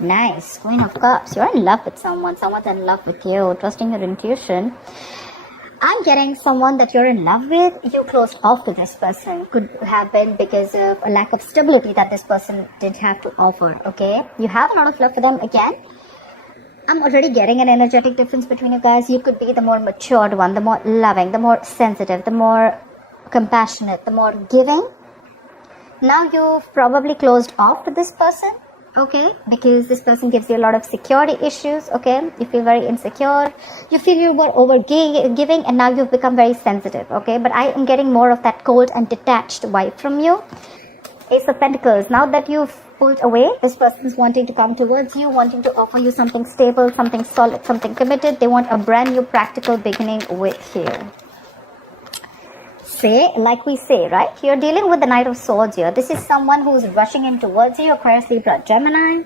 Nice. Queen of Cups. You're in love with someone. Someone's in love with you. Trusting your intuition. I'm getting someone that you're in love with. You closed off to this person. Could have been because of a lack of stability that this person did have to offer. Okay. You have a lot of love for them again. I'm already getting an energetic difference between you guys. You could be the more matured one, the more loving, the more sensitive, the more compassionate, the more giving. Now you've probably closed off to this person, okay, because this person gives you a lot of security issues, okay. You feel very insecure, you feel you were over giving, and now you've become very sensitive, okay. But I am getting more of that cold and detached vibe from you. Ace of Pentacles. Now that you've pulled away, this person is wanting to come towards you, wanting to offer you something stable, something solid, something committed. They want a brand new practical beginning with you. Say, like we say, right? You're dealing with the Knight of Swords here. This is someone who's rushing in towards you, Aquarius, Libra, Gemini.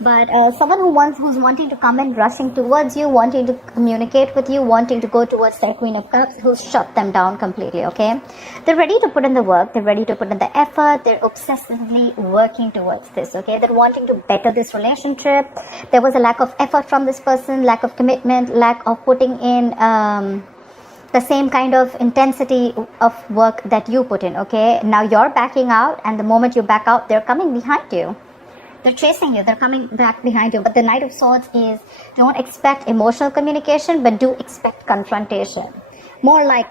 But someone who's wanting to come in, rushing towards you, wanting to communicate with you, wanting to go towards their Queen of Cups, who's shut them down completely, okay? They're ready to put in the work. They're ready to put in the effort. They're obsessively working towards this, okay? They're wanting to better this relationship. There was a lack of effort from this person, lack of commitment, lack of putting in the same kind of intensity of work that you put in, okay? Now you're backing out, and the moment you back out, they're coming behind you. They're chasing you. They're coming back behind you. But the Knight of Swords is, don't expect emotional communication, but do expect confrontation. More like,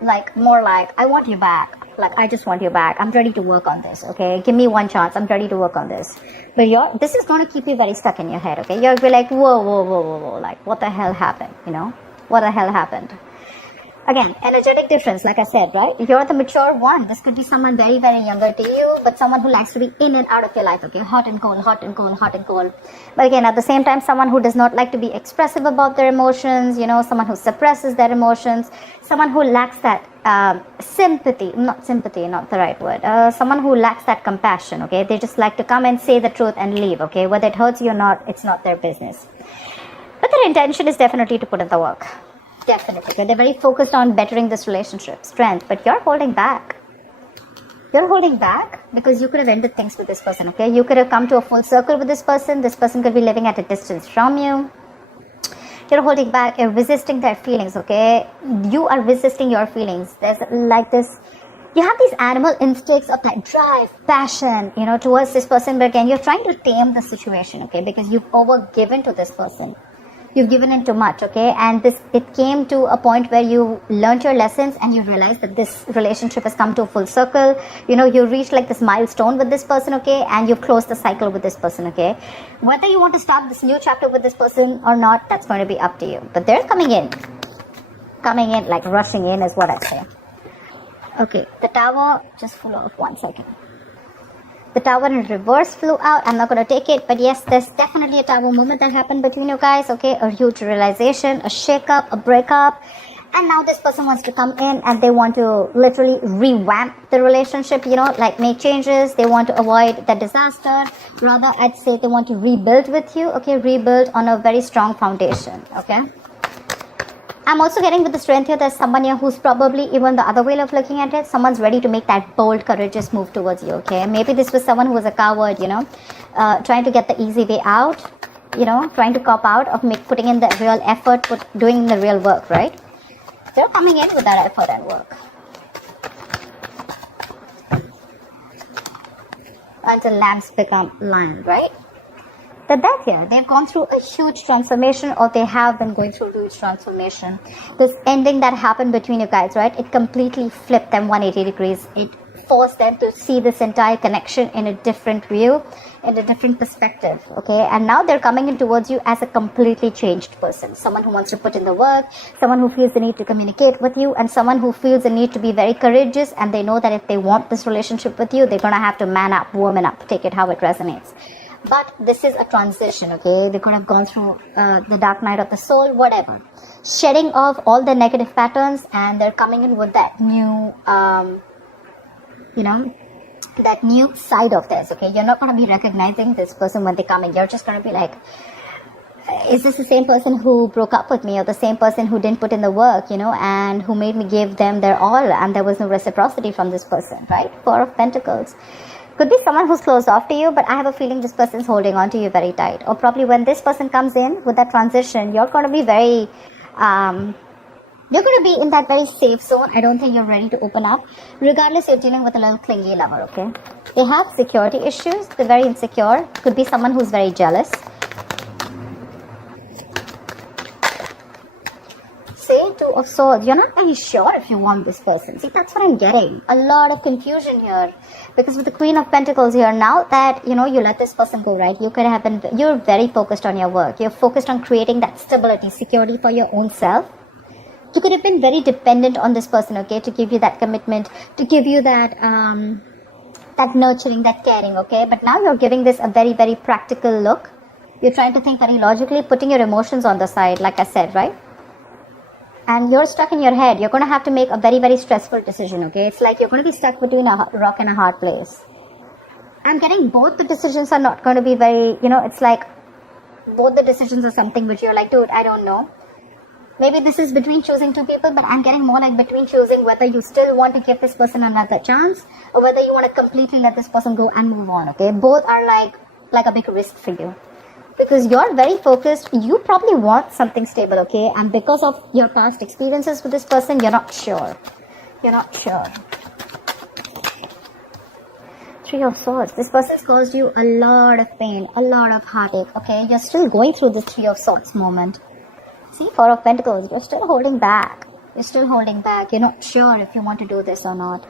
I want you back. Like, I just want you back. I'm ready to work on this, okay? Give me one chance. I'm ready to work on this. But this is going to keep you very stuck in your head, okay? You'll be like, whoa. Like, what the hell happened, you know? What the hell happened? Again, energetic difference, like I said, right? You're the mature one. This could be someone very, very younger to you, but someone who likes to be in and out of your life, okay? Hot and cold, hot and cold, hot and cold. But again, at the same time, someone who does not like to be expressive about their emotions, you know, someone who suppresses their emotions, someone who lacks that sympathy, not the right word, someone who lacks that compassion, okay? They just like to come and say the truth and leave, okay? Whether it hurts you or not, it's not their business. But their intention is definitely to put in the work. Definitely. They're very focused on bettering this relationship, strength, but you're holding back. You're holding back because you could have ended things with this person, okay? You could have come to a full circle with this person. This person could be living at a distance from you. You're holding back. You're resisting their feelings, okay? You are resisting your feelings. There's like this, you have these animal instincts of that drive, passion, you know, towards this person, but again, you're trying to tame the situation, okay? Because you've overgiven to this person. You've given in too much, okay? And it came to a point where you learned your lessons and you realized that this relationship has come to a full circle. You know, you reached like this milestone with this person, okay? And you've closed the cycle with this person, okay? Whether you want to start this new chapter with this person or not, that's going to be up to you. But they're coming in, like rushing in is what I say. Okay, the Tower just flew off. 1 second. The Tower in reverse flew out. I'm not going to take it, but yes, there's definitely a Tower moment that happened between you guys, okay? A huge realization, a shake-up, a breakup, and now this person wants to come in and they want to literally revamp the relationship, you know, like make changes. They want to avoid the disaster. Rather, I'd say they want to rebuild with you, okay? Rebuild on a very strong foundation, okay? I'm also getting with the strength here, there's someone here who's probably even the other way of looking at it. Someone's ready to make that bold, courageous move towards you, okay? Maybe this was someone who was a coward, you know, trying to get the easy way out, you know, trying to cop out of putting in the real effort, doing the real work, right? They're coming in with that effort and work. Until lambs become lion, right? The Death here, they've gone through a huge transformation, or they have been going through a huge transformation. This ending that happened between you guys, right? It completely flipped them 180 degrees. It forced them to see this entire connection in a different view, in a different perspective, okay? And now they're coming in towards you as a completely changed person. Someone who wants to put in the work, someone who feels the need to communicate with you, and someone who feels the need to be very courageous, and they know that if they want this relationship with you, they're going to have to man up, woman up, take it how it resonates. But this is a transition, okay? They could have gone through the dark night of the soul, whatever. Shedding off all the negative patterns, and they're coming in with that new, you know, that new side of this, okay? You're not going to be recognizing this person when they come in. You're just going to be like, is this the same person who broke up with me, or the same person who didn't put in the work, you know, and who made me give them their all, and there was no reciprocity from this person, right? Four of Pentacles. Could be someone who's closed off to you, but I have a feeling this person's holding on to you very tight. Or probably when this person comes in with that transition, you're going to be very, you're going to be in that very safe zone. I don't think you're ready to open up. Regardless, you're dealing with a little clingy lover, okay? They have security issues. They're very insecure. Could be someone who's very jealous. Say Two of Swords. You're not very sure if you want this person. See, that's what I'm getting. A lot of confusion here. Because with the Queen of Pentacles here, now that, you let this person go, right? You could have been, you're very focused on your work. You're focused on creating that stability, security for your own self. You could have been very dependent on this person, okay? To give you that commitment, to give you that, that nurturing, that caring, okay? But now you're giving this a very, very practical look. You're trying to think very logically, putting your emotions on the side, like I said, right? And you're stuck in your head. You're going to have to make a very, very stressful decision, okay? It's like you're going to be stuck between a rock and a hard place. I'm getting both the decisions are not going to be very, it's like both the decisions are something which you're like, dude, I don't know. Maybe this is between choosing two people, but I'm getting more like between choosing whether you still want to give this person another chance or whether you want to completely let this person go and move on, okay? Both are like a big risk for you. Because you're very focused, you probably want something stable, okay? And because of your past experiences with this person, you're not sure. You're not sure. Three of Swords. This person's caused you a lot of pain, a lot of heartache, okay? You're still going through this Three of Swords moment. See, Four of Pentacles. You're still holding back. You're still holding back. You're not sure if you want to do this or not.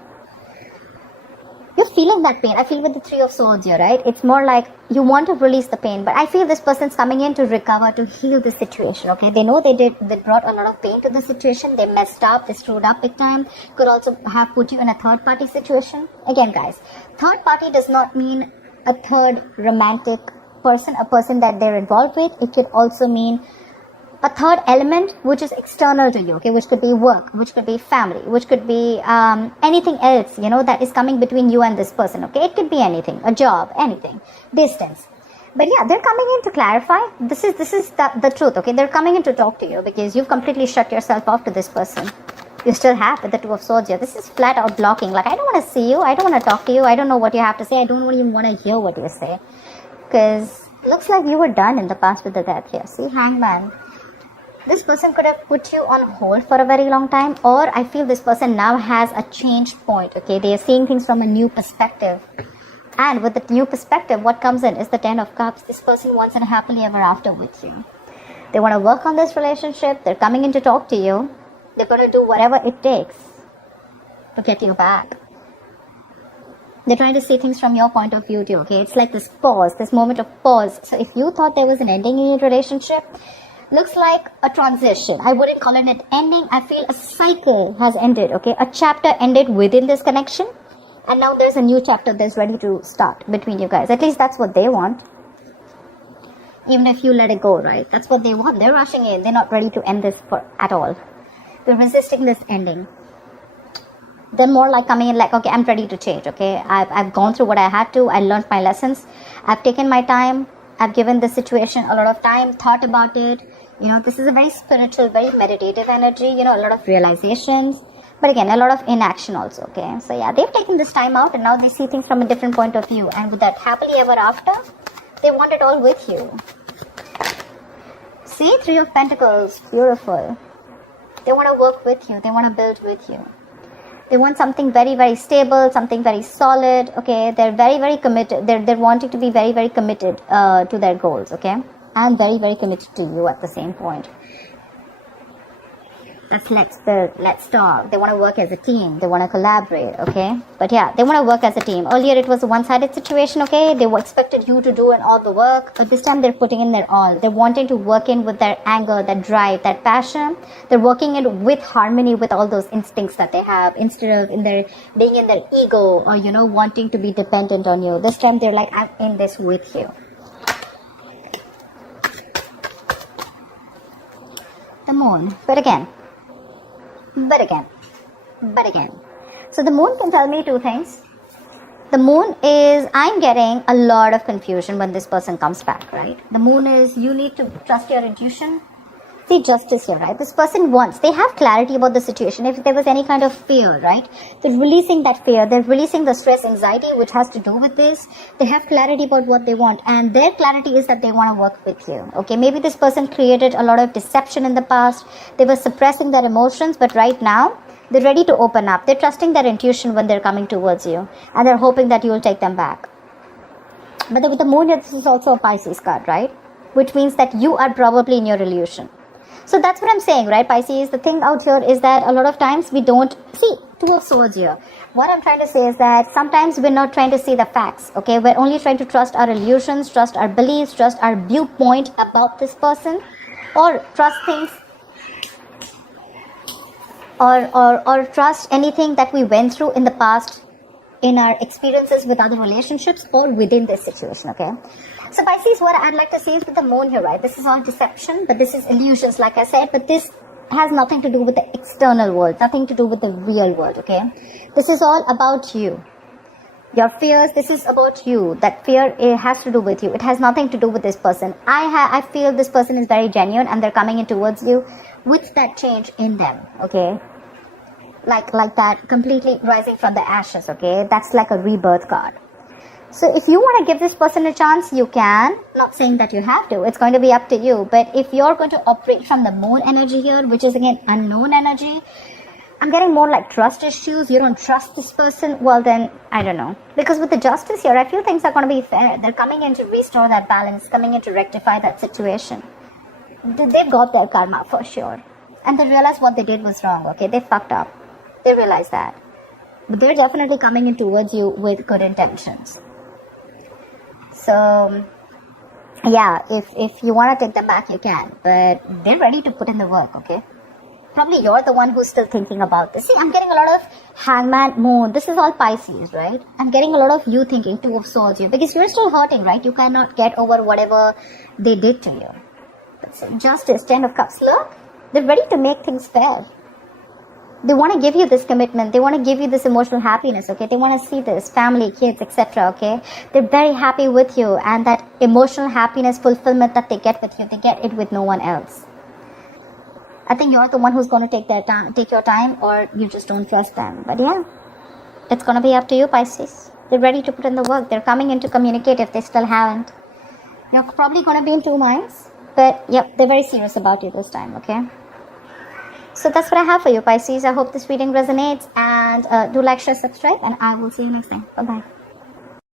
You're feeling that pain. I feel with the Three of Swords here, right? It's more like you want to release the pain, but I feel this person's coming in to recover, to heal the situation, okay? They know they brought a lot of pain to the situation. They messed up, they screwed up big time. Could also have put you in a third party situation. Again, guys, third party does not mean a third romantic person, a person that they're involved with. It could also mean a third element which is external to you, okay, which could be work, which could be family, which could be anything else, that is coming between you and this person, okay? It could be anything, a job, anything, distance. But yeah, they're coming in to clarify. This is the truth, okay? They're coming in to talk to you because you've completely shut yourself off to this person. You still have the Two of Swords here. This is flat out blocking. Like, I don't want to see you. I don't want to talk to you. I don't know what you have to say. I don't even want to hear what you say. Because looks like you were done in the past with the Death here. See, Hangman. This person could have put you on hold for a very long time, or I feel this person now has a change point, okay? They are seeing things from a new perspective. And with the new perspective, what comes in is the Ten of Cups. This person wants a happily ever after with you. They want to work on this relationship. They're coming in to talk to you. They're going to do whatever it takes to get you back. They're trying to see things from your point of view too, okay? It's like this pause, this moment of pause. So if you thought there was an ending in your relationship, looks like a transition. I wouldn't call it an ending. I feel a cycle has ended, okay? A chapter ended within this connection. And now there's a new chapter that's ready to start between you guys. At least that's what they want. Even if you let it go, right? That's what they want. They're rushing in. They're not ready to end this at all. They're resisting this ending. They're more like coming in like, okay, I'm ready to change, okay? I've gone through what I had to. I learned my lessons. I've taken my time. I've given the situation a lot of time, thought about it. This is a very spiritual, very meditative energy, a lot of realizations. But again, a lot of inaction also, okay? So yeah, they've taken this time out and now they see things from a different point of view. And with that happily ever after, they want it all with you. See, Three of Pentacles, beautiful. They want to work with you. They want to build with you. They want something very, very stable, something very solid, okay? They're very, very committed. They're wanting to be very, very committed to their goals, okay? And very, very committed to you at the same point. That's let's build, let's talk. They want to work as a team. They want to collaborate, okay? But yeah, they want to work as a team. Earlier it was a one-sided situation, okay? They expected you to do all the work. But this time they're putting in their all. They're wanting to work in with their anger, their drive, their passion. They're working in with harmony with all those instincts that they have. Instead of being in their ego or, wanting to be dependent on you. This time they're like, I'm in this with you. The Moon. But again. So the Moon can tell me two things. The Moon is, I'm getting a lot of confusion when this person comes back, right? The Moon is, you need to trust your intuition. See, justice here, right? This person wants, they have clarity about the situation. If there was any kind of fear, right? They're releasing that fear. They're releasing the stress, anxiety, which has to do with this. They have clarity about what they want. And their clarity is that they want to work with you. Okay, maybe this person created a lot of deception in the past. They were suppressing their emotions, but right now, they're ready to open up. They're trusting their intuition when they're coming towards you. And they're hoping that you will take them back. But with the moon, this is also a Pisces card, right? Which means that you are probably in your illusion. So that's what I'm saying, right, Pisces? The thing out here is that a lot of times we don't see Two of Swords here. What I'm trying to say is that sometimes we're not trying to see the facts, okay? We're only trying to trust our illusions, trust our beliefs, trust our viewpoint about this person, or trust things, or trust anything that we went through in the past in our experiences with other relationships or within this situation, okay? So Pisces, what I'd like to say is with the moon here, right? This is all deception, but this is illusions, like I said, but this has nothing to do with the external world, nothing to do with the real world, okay? This is all about you. Your fears, this is about you. That fear, it has to do with you. It has nothing to do with this person. I feel this person is very genuine and they're coming in towards you with that change in them, okay? Like that, completely rising from the ashes, okay? That's like a rebirth card. So if you want to give this person a chance, you can. Not saying that you have to. It's going to be up to you. But if you're going to operate from the moon energy here, which is again unknown energy, I'm getting more like trust issues. You don't trust this person. Well then, I don't know. Because with the justice here, I feel things are going to be fair. They're coming in to restore that balance, coming in to rectify that situation. They've got their karma for sure. And they realize what they did was wrong, okay? They fucked up. They realize that. But they're definitely coming in towards you with good intentions. So, yeah, if you want to take them back, you can. But they're ready to put in the work, okay? Probably you're the one who's still thinking about this. See, I'm getting a lot of Hangman, Moon. This is all Pisces, right? I'm getting a lot of you thinking, Two of Swords here. Because you're still hurting, right? You cannot get over whatever they did to you. So, Justice, Ten of Cups. Look, they're ready to make things fair. They want to give you this commitment. They want to give you this emotional happiness, okay? They want to see this, family, kids, etc., okay? They're very happy with you. And that emotional happiness, fulfillment that they get with you, they get it with no one else. I think you're the one who's going to take your time, or you just don't trust them. But yeah, it's going to be up to you, Pisces. They're ready to put in the work. They're coming in to communicate if they still haven't. You're probably going to be in two minds. But yep, they're very serious about you this time, okay? So that's what I have for you, Pisces. I hope this reading resonates, and do like, share, subscribe, and I will see you next time. Bye-bye.